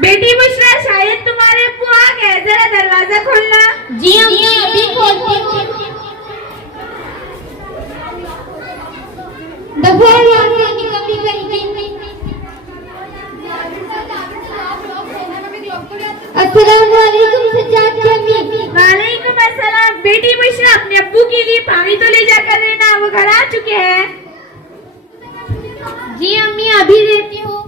बेटी बुशरा, शायद तुम्हारे अब्बू आ गए, जरा दरवाजा खोलना। जी अम्मी, अभी खोलती हूँ। कभी कहीं। अस्सलामुअलैकुम सज्जाद की अम्मी। वालेकुम अस्सलाम। बेटी बुशरा, अपने अब्बू के लिए पानी तो ले जाकर देना, वो घर आ चुके हैं। जी अम्मी, अभी देती हूँ।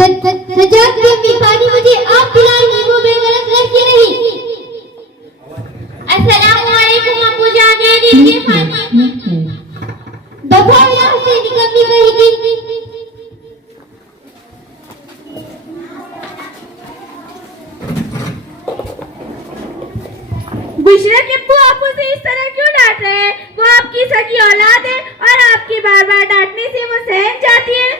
सज्जाद की अम्मी, पानी मुझे आप पिलाएंगी, वो बेगलत लड़की नहीं। अस्सलामुअलैकुम अब्बू जान, दे दीजिए पानी। दफा यहाँ से निकलनी रहेगी। बुशरा के अब्बू आप उसे इस तरह क्यों डांट रहे हैं? वो आपकी सगी औलाद है और आपके बार बार डांटने से वो सहम जाती है।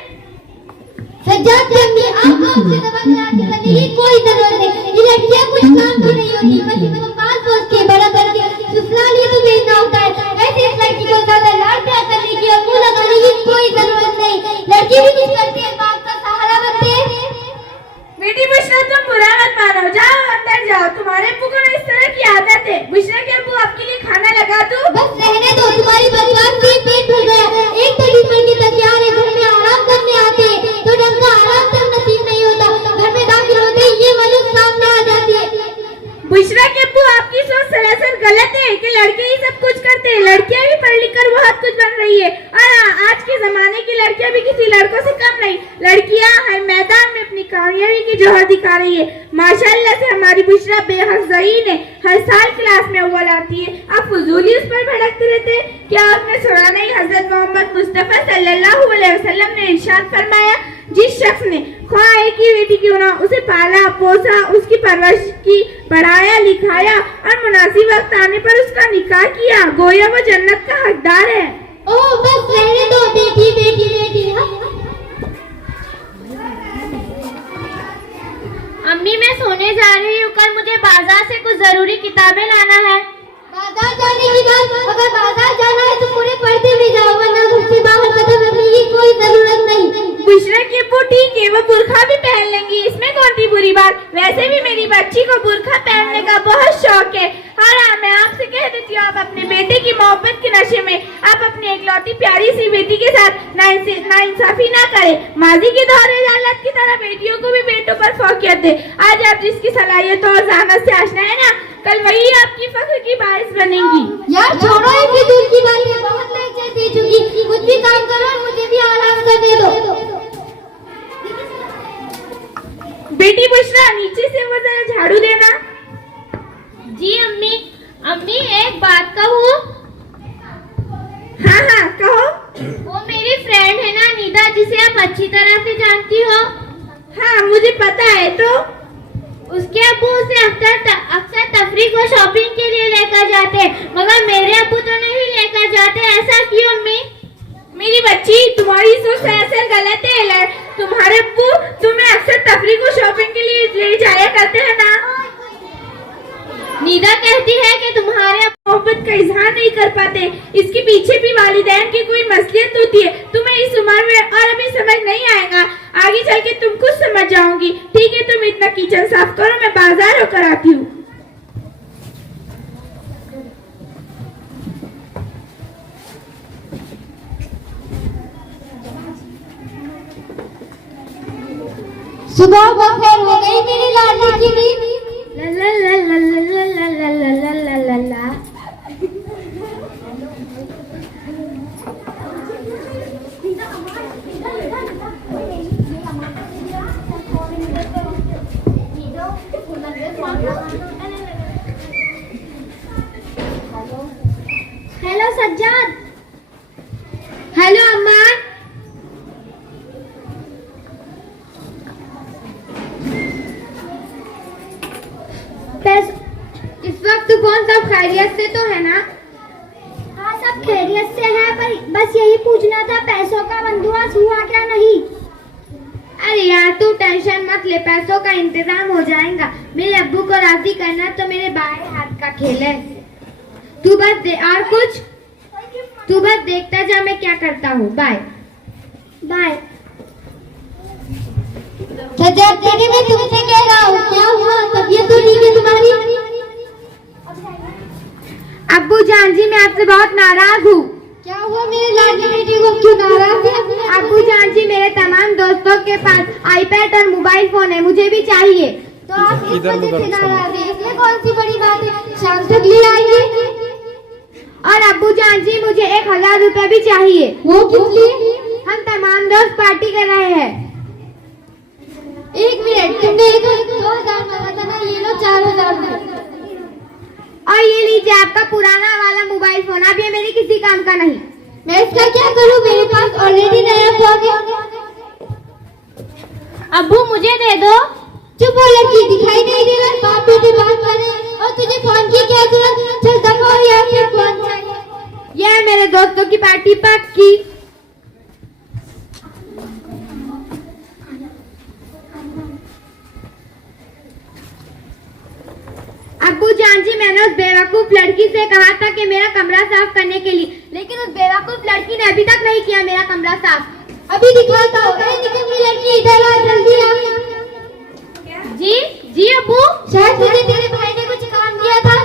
सज्जाद की अम्मी, आपको आपसे दबाने करने की कोई जरूरत नहीं। ये लड़कियां कुछ काम भी नहीं होती, बस इनको पाल पोस के बड़ा करके ससुराल तो भेजना होता है। वैसे इस लड़की को ज्यादा लाड प्यार करने की और मुंह लगाने की कोई जरूरत नहीं। लड़की भी किस करती है, बाप का सहारा बनते हैं। बेटी बुशरा, तुम बुरा मत मानो, जाओ अंदर जाओ। तुम्हारे अब्बू को इस तरह की आदत है। बुशरा के अब्बू आपके लिए खाना लगा दूं? बस रहने दो, तुम्हारी बदमाश से पेट भर गया। एक तकलीफ महीने तक यार है, घर में आराम करने आते हैं तो ढंग का आराम तक नसीब नहीं होता। घर में दाखिल होते ही ये मलूक सामने आ जाती है। बुशरा के अब्बू, आपकी सोच सरासर गलत है कि लड़के ही सब कुछ करते हैं। लड़कियां भी पढ़ लिख कर बहुत कुछ बन रही है और आज के जमाने की लड़कियां भी किसी लड़कों से कम नहीं। लड़कियां हर मैदान में अपनी कामयाबी की जोहर दिखा रही है। माशाल्लाह से हमारी बुशरा बेहद ज़हीन है, हर साल क्लास में अव्वल आती है। आप फजूली उस पर भड़कते रहते हैं। क्या आपने सुना नहीं, हजरत मोहम्मद मुस्तफ़ा सल्लल्लाहु अलैहि वसल्लम ने इरशाद फरमाया, जिस शख्स ने ख्वाह एक ही बेटी क्यों ना, उसे पाला पोसा, उसकी परवरिश की, पढ़ाया लिखाया और मुनासिब वक्त आने पर उसका निकाह किया, गोया वो जन्नत का हकदार है। ओह बस रहने दो, बेटी बेटी बेटी। अम्मी, मैं सोने जा रही हूँ, कल मुझे बाजार से कुछ जरूरी किताबें लाना है। बाजार जाने की बात, अगर बाजार जाना है तो पूरे पढ़ते हुए जाओ, वरना घर से बाहर कदम रखने की कोई जरूरत नहीं। बुशरा के अब्बू ठीक है, वो बुरखा भी पहन लेंगी, इसमें कौन सी बुरी बात। वैसे भी मेरी बच्ची को बुरखा पहनने का बहुत शौक है। हाँ, मैं आपसे कह देती हूँ, आप अपने बेटे की मोहब्बत के नशे में आप अपनी एकलौती प्यारी सी बेटी के साथ नाइंसाफी ना करें। माजी के दौरे हालत की तरह बेटियों को भी बेटों पर फौकियत दे। आज आप जिसकी सलाहियत और जहानत से आशना है ना, कल वही आपकी फख्र की बाइस बनेंगी। यार छोड़ो ये फिजूल की बातें, बहुत लेक्चर दे चुकी। कुछ भी काम करो और मुझे भी आराम करने दो। बेटी बुशरा, नीचे से वो जरा झाड़ू देना। जी अम्मी। अम्मी, एक बात कहूँ? हाँ हाँ कहो। वो मेरी फ्रेंड है ना निदा, जिसे आप अच्छी तरह से जानती हो। हाँ मुझे पता है। तो उसके अब्बू उसे अक्सर तफरीक व शॉपिंग के लिए लेकर जाते हैं, मगर मेरे अब्बू तो नहीं लेकर जाते। ऐसा क्यों अम्मी? मेरी बच्ची, तुम्हारी सोच सरासर गलत है। तुम्हारे अब्बू तुम्हें अक्सर तफरीक और शॉपिंग के लिए ले जाया करते हैं ना। निदा कहती है कि तुम्हारे मोहब्बत का इजहार नहीं कर पाते, इसके पीछे भी वालिदैन की कोई मसलियत होती है। तुम्हें इस उम्र में और अभी समझ नहीं आएगा, आगे चल के तुम खुद समझ जाओगी। ठीक है, तुम इतना किचन साफ करो, मैं बाजार होकर आती हूँ। सुबह बखैर हो गई मेरी लाडली की नींद। ला ला ला ला ला ला ला ला ला ला ला। हेलो सज्जाद। हेलो अम्मान। इस वक्त कौन सब खैरियत से तो है ना? हाँ सब खैरियत से है, पर बस यही पूछना था पैसों का बंदोबस्त हुआ क्या नहीं? अरे यार तू टेंशन मत ले, पैसों का इंतजाम हो जाएगा। मेरे अब्बू को राजी करना तो मेरे बाएं हाथ का खेल है। तू बस और कुछ तू बस देखता जा मैं क्या करता हूँ। Bye bye. सज्जाद बेटे मैं तुमसे कह रहा हूँ, क्या हुआ? तबीयत तो ठीक है तुम्हारी? अब्बू जान जी, मैं आपसे बहुत नाराज हूँ। क्या हुआ मेरे लाडले बेटे को, क्यों नाराज है? अब्बू जान जी, मेरे तमाम दोस्तों के पास आईपैड और मोबाइल फोन है, मुझे भी चाहिए। तो आप इस वजह से नाराज हैं? इसमें कौन सी बड़ी बात है, शाम तक ले आइए। और अब्बू जान जी, मुझे 1000 रुपए भी चाहिए। वो किस लिए? हम तमाम दोस्त पार्टी कर रहे हैं। 1 मिनट, तुमने 2000 मांगा था ना, ये लो 4000 रुपए। और ये लीजिए आपका पुराना वाला मोबाइल फोन, अब ये मेरे किसी काम का नहीं। मैं इसका क्या करूं, मेरे पास ऑलरेडी नया फोन है। अब्बू मुझे दे दो। चुप हो लड़की, दिखाई नहीं दे रहा? बाप बेटे बात करे और तुझे फोन की क्या जरूरत? चल दफा हो यहाँ से, फोन चाहिए। यह है मेरे दोस्तों की पार्टी पक्की। अब्बू जान जी, मैंने उस बेवकूफ लड़की से कहा था कि मेरा कमरा साफ करने के लिए, लेकिन उस बेवकूफ लड़की ने अभी तक नहीं किया मेरा कमरा साफ। अभी दिखाता हूँ। निकली लड़की, इधर आ, जल्दी आ। जी जी अब्बू। शायद तुझे तेरे भाई ने कुछ काम दिया था।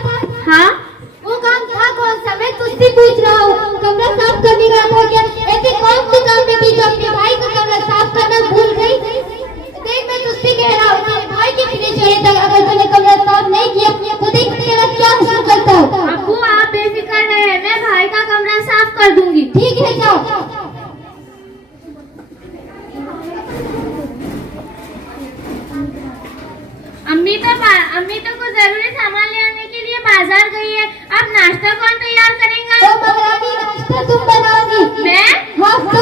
हाँ, वो काम था कौन सा? मैं तुझसे पूछ रहा हूँ। कमरा साफ करने का था क्या? ऐसे कौन से काम में की जो अपने भाई का कमरा साफ करना भूल गई? देख, मैं तुझसे कह रहा हूँ, तेरे भाई के पीछे चढ़े तक अगर तूने कमरा साफ नहीं किया तो देख तेरा क्या हाल करता है। अब्बू आप बेफिक्र रहे, मैं भाई का कमरा साफ कर दूंगी। ठीक है, जाओ। अम्मी तो कुछ जरूरी सामान ले आने के लिए बाजार गई है। अब नाश्ता कौन तैयार करेगा? तो महारानी, नाश्ता तुम बनाओगी? मैं? हाँ, तो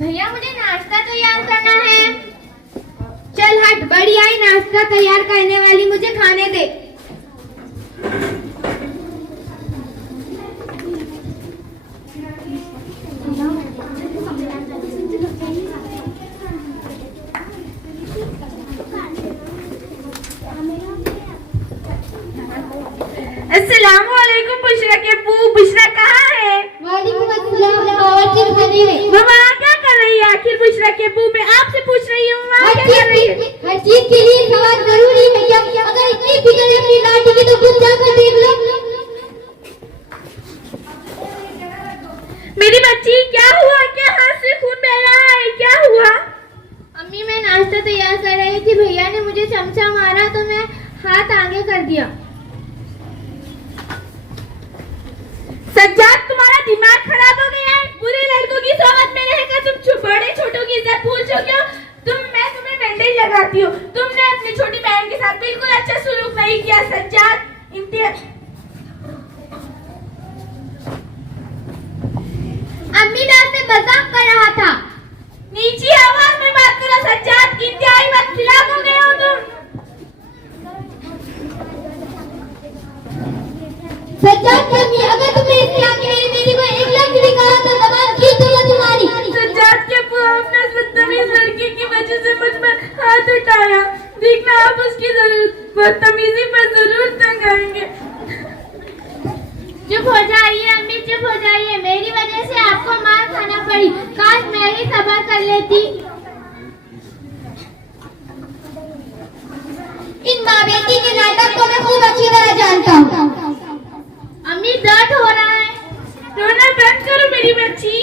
भैया मुझे नाश्ता तैयार करना है। चल हट, बड़ी आई नाश्ता तैयार करने वाली, मुझे खाने दे। अस्सलामुअलैकुम बुशरा के अब्बू। बुशरा कहाँ है? वालेकुम अस्सलाम। बावर्ची खाने में। वो वहाँ क्या कर रही है आखिर? बुशरा के अब्बू, मैं आपसे पूछ रही हूँ, वहाँ क्या कर रही है? हर चीज के लिए सवाल जरूरी है क्या? अगर इतनी फिक्र है अपनी लाठी की तो खुद जाकर देख लो। मेरी बच्ची, क्या हुआ? क्या हाथ से खून बह रहा है? क्या हुआ? अम्मी, मैं नाश्ता तैयार कर रही थी, भैया ने मुझे चमचा मारा तो मैं हाथ आगे कर दिया। सज्जाद, तुम्हारा दिमाग खराब हो गया है? बुरे लड़कों की सोबत में रहकर तुम बड़े छोटों की इज्जत भूल चुके हो। मैं तुम्हें बैंडेज लगाती हूँ। तुमने अपनी छोटी बहन के साथ बिल्कुल अच्छा सलूक नहीं किया सज्जाद। अम्मी, मैं आपसे मजाक कर रहा था। नीची आवाज में बात करो सज्जाद, इंतहाई बदखिलाफ हो गए हो तुम। सज्जाद की अम्मी, अगर तुमने इसके आगे मेरी बेटी को 1 लाख दिखाया तो जबान खींच दूंगा तुम्हारी। सज्जाद के अब्बू, आपने उस बदतमीज लड़की की वजह से मुझ पर हाथ उठाया। देखना, आप उसकी बदतमीजी पर जरूर तंग आएंगे। चुप हो जाइए अम्मी, चुप हो जाइए। मेरी वजह से आपको मार खाना पड़ी, काश मैं ही सब्र कर लेती। इन माँ बेटी के नाटक को मैं खूब अच्छी तरह जानता हूँ। अम्मी, दर्द हो रहा है। रोना बंद करो मेरी बच्ची।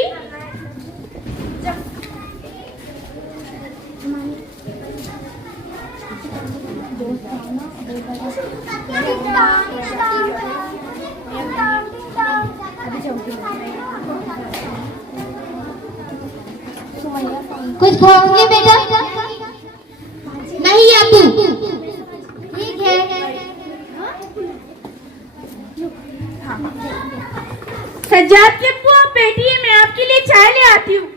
कुछ खाओगे बेटा? नहीं अब्बू। ठीक है। सज्जाद के अब्बू, आप बैठिए, मैं आपके लिए चाय ले आती हूँ।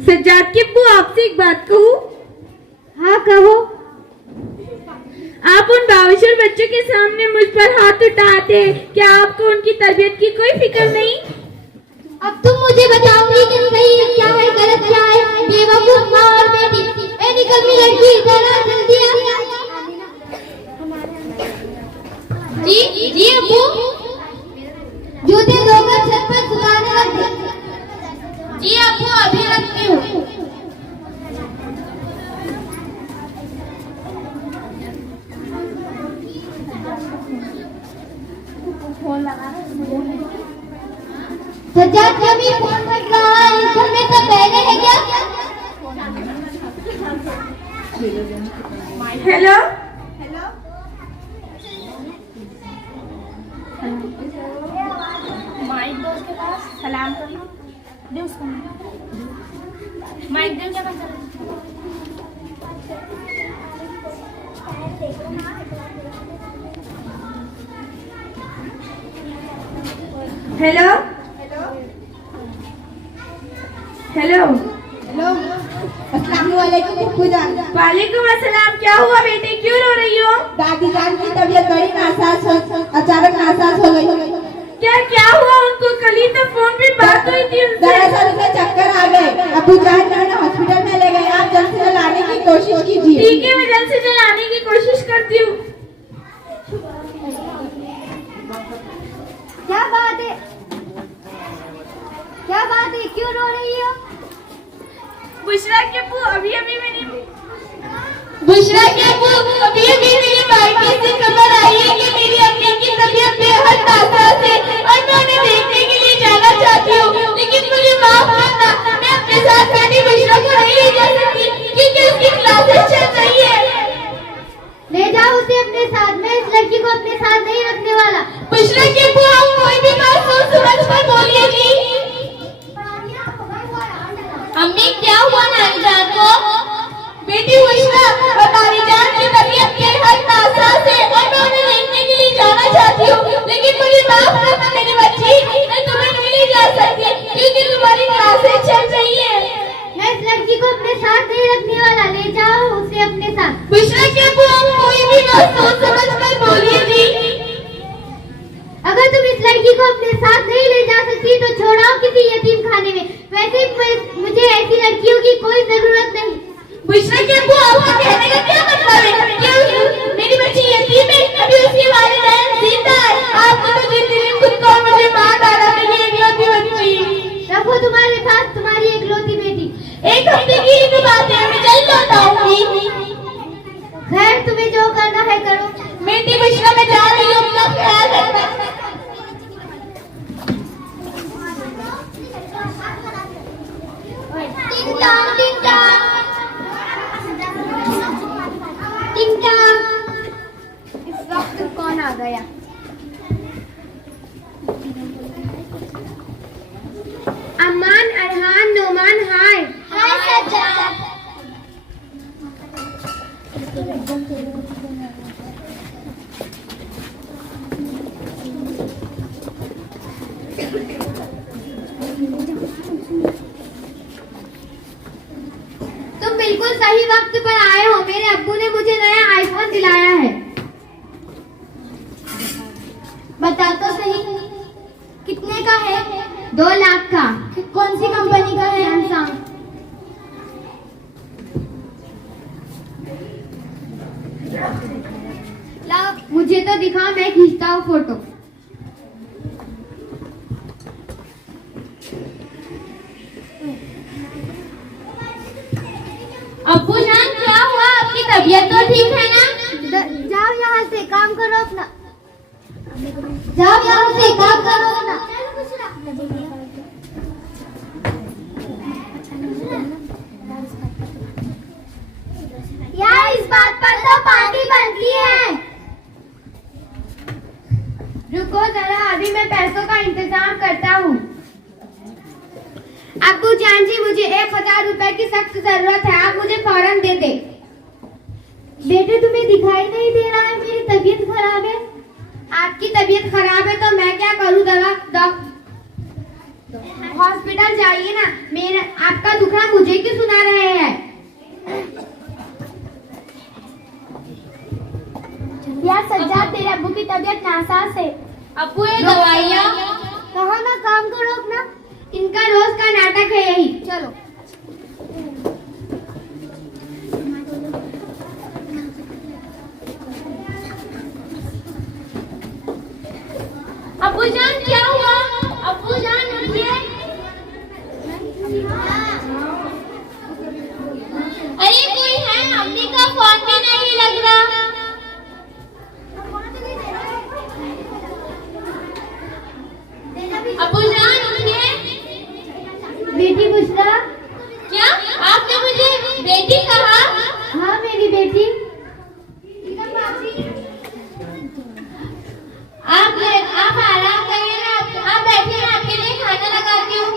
सज्जाद के अब्बू, आपसे एक बात कहूँ? हाँ, कहो। आप उन बावजूद बच्चों के सामने मुझ पर हाथ उठाते, क्या आपको उनकी तबीयत की कोई फिक्र नहीं? अब तुम मुझे बताओगी कि सही क्या है गलत क्या है? बेवकूफ माँ और बेटी, ए निकलनी लड़की इधर आ जल्दी आ। जी जी अब्बू, जूते धोकर छत पर सुखाने रख दे। जी अब्बू अभी रखती हूँ। सज्जाद कभी फोन कर रहा है, घर में सब पहले है क्या? हेलो माइक दो उसके पास, सलाम कर लो, दे उसको माइक दे, क्या कर हेलो हेलो अस्सलाम वालेकुम फूफू जान। वालेकुम अस्सलाम। क्या हुआ बेटे, क्यों रो रही हो? दादी जान की तबीयत बड़ी अचानक नासाज हो गई। क्या हुआ उनको? कल ही तो फोन पे बात हुई थी उनसे। दरअसल उन्हें चक्कर आ गए, अबू जान ने उन्हें हॉस्पिटल में ले गए। आप जल्द से जल्द आने की कोशिश कीजिए। ठीक है, मैं जल्द से जल्द आने की कोशिश करती हूँ। क्या बात है, क्या बात है, क्यों रो रही हो? बुशरा के अब्बू अभी अभी मेरी मायके से खबर आई है कि मेरी अम्मी की तबीयत बेहद नासाज है और मैं उन्हें देखने के लिए जाना चाहती हूँ, लेकिन मुझे माफ करना, मैं अपने साथ बेटी बुशरा को नहीं ले जा सकती क्योंकि उसकी क्लासेस चल रही है। ले जाओ उसे अपने साथ, मैं इस लड़की को अपने साथ नहीं रखने वाला। बुशरा के अब्बू, आप कोई भी बात सोच समझ कर बोलिए जी। अम्मी क्या हुआ नानी जान को? बेटी बुशरा और नानी जान की तबीयत बेहद नासाज है और मैं उन्हें देखने के लिए जाना चाहती हूँ, लेकिन मुझे माफ करना मेरी बच्ची, मैं तुम्हें नहीं ले जा सकती क्योंकि तुम्हारी क्लासेस चल रही है। मैं इस लड़की को अपने साथ नहीं रखने वाला, ले जाओ उसे अपने साथ। बुशरा के अब्बू, आप कोई भी बात सोच समझ कर बोलिए जी। अगर तुम इस लड़की को अपने साथ नहीं ले जा सकती तो छोड़ाओ किसी यतीम खाने में, वैसे मुझे ऐसी लड़कियों की कोई जरूरत नहीं। बुशरा के अब्बू, आपका कहने का क्या मतलब है? क्या मेरी बच्ची यतीम है? अभी उसके वालिदैन जिंदा है। आपको तो जिंदगी में खुद को और मुझे मार डाला, मेरी इकलौती बच्ची। रखो तुम्हारे पास तुम्हारी इकलौती बेटी। एक हफ्ते की ही तो बात है, मैं जल्द लौट आऊंगी। खैर तुम्हें जो करना है करो। बेटी बुशरा, मैं जा रही हूँ, अपना ख्याल रखना। टिंग टांग टिंग टांग टिंग टांग। इस वक्त कौन आ गया? अमान, अरहान, नोमान, हाय। हाय सज्जाद। तुम बिल्कुल सही वक्त पर आए हो, मेरे अब्बू ने मुझे नया आईफोन दिलाया है। बता तो सही, कितने का है? 2 लाख का। कौन सी कंपनी का है? सैमसंग। लाओ मुझे तो दिखा, मैं खींचता हूँ फोटो। अब्बू जान, क्या हुआ? आपकी तबीयत तो ठीक है ना? जाओ यहाँ से, काम करो अपना। जाओ यहाँ से, काम करो अपना। यार इस बात पर तो पार्टी बनती है। रुको जरा, अभी मैं पैसों का इंतजाम करता हूँ। अब्बू जान जी, मुझे 1000 रुपए की सख्त जरूरत है, आप मुझे फौरन दे दे। बेटे तुम्हें दिखाई नहीं दे रहा है मेरी तबीयत खराब है? आपकी तबीयत खराब है तो मैं क्या करूँ? दवा हॉस्पिटल जाइए ना, मेरा आपका दुखड़ा मुझे क्यों सुना रहे हैं? यार सज्जाद, तेरे अब्बू की तबीयत नासाज है। अब्बू ये दवाइयाँ। कहो ना काम को रोकना, इनका रोज का नाटक है यही। चलो अब्बू जान क्या हुआ? अब्बू जान उठिए। अरे कोई है? अम्मी का फोन भी नहीं लग रहा। अब्बू जान उठिए। बेटी बुशरा। क्या आपने मुझे बेटी कहा? हाँ मेरी बेटी। आप आराम करिए ना, आप बैठिए, आपके लिए खाना लगाती हूँ।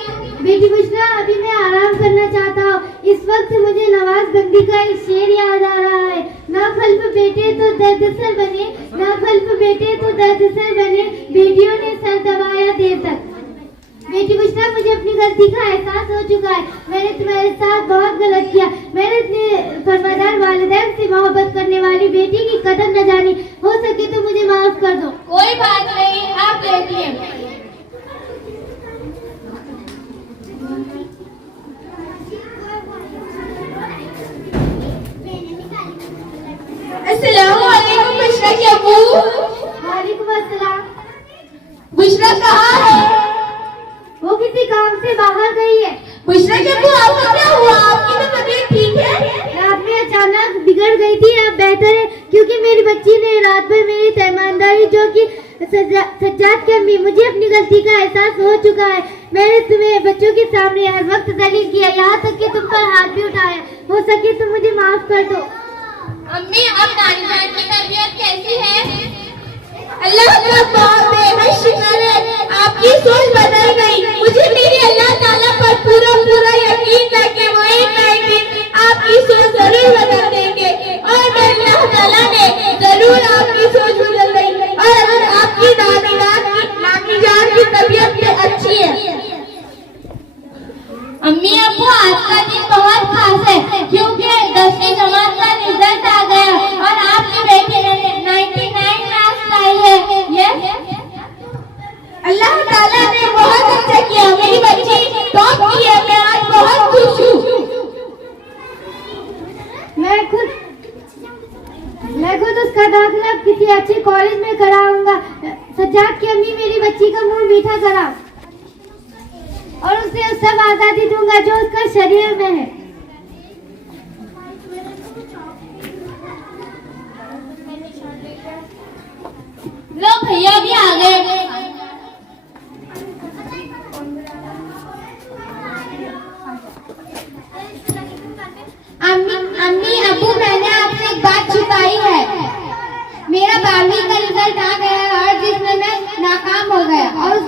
बेटी बुशरा, अभी मैं आराम करना चाहता हूँ। इस वक्त मुझे नवाजबंदी का एक शेर याद आ रहा है। ना खल्फ बेटे तो दर्दसर बने, ना खल्फ बेटे तो दर्दसर बने, बेटियों ने सर दबाया देर तक। बेटी बुशरा, मुझे अपनी गलती का एहसास हो चुका है। मैंने तुम्हारे साथ बहुत गलत किया। मैंने अपने फरमादार वालिदैन से मोहब्बत करने वाली बेटी की कदर न जानी। हो सके तो मुझे माफ कर दो। कोई बात नहीं, आप बैठिए। अस्सलामुअलैकुम बुशरा की अब्बू। वालेकुम अस्सलाम। बुशरा कहाँ है? वो किसी काम से बाहर गई है। बुशरा की अब्बू, आपको क्या हुआ? आपकी तो तबीयत ठीक है? रात में अचानक बिगड़ गई थी। अब बेहतर है क्योंकि मेरी बच्ची ने रात भर मेरी ईमानदारी, जो कि सज्जाद की अम्मी, मुझे अपनी गलती का एहसास हो चुका है। मैंने तुम्हें बच्चों के सामने हर वक्त दलील किया, यहाँ तक कि तुम पर हाथ भी उठाया। हो सके तो मुझे माफ कर दो। अम्मी, अब नानी जान की तबीयत कैसी है? अल्लाह का बहुत बेहद शुक्र है, आपकी सोच बदल गई। मुझे मेरे अल्लाह ताला पर पूरा पूरा यकीन था कि वो एक ना एक दिन आपकी सोच जरूर बदल देंगे, और अल्लाह ताला ने जरूर आपकी सोच बदल दी। और अगर आपकी नानी जान की तबीयत अच्छी है। अम्मी अब्बू, आज का दिन बहुत खास है क्योंकि 10वीं जमात का रिजल्ट आ गया और आपकी बेटी ने 99 मार्क्स लाई है। यस, अल्लाह ताला ने बहुत अच्छा किया। मेरी बच्ची टॉप की है। मैं आज बहुत खुश हूँ। मैं खुद उसका दाखिला किसी अच्छे कॉलेज में कराऊंगा। सज्जाद की अम्मी, मेरी बच्ची का मुंह मीठा कराओ और उसे सब आजादी दूंगा जो उसका शरीर में है। लो भैया भी आ गए। अम्मी अब्बू, मैंने आपसे एक बात छिपाई है। मेरा 12वीं का रिजल्ट आ गया और जिसमें मैं नाकाम हो गया और उस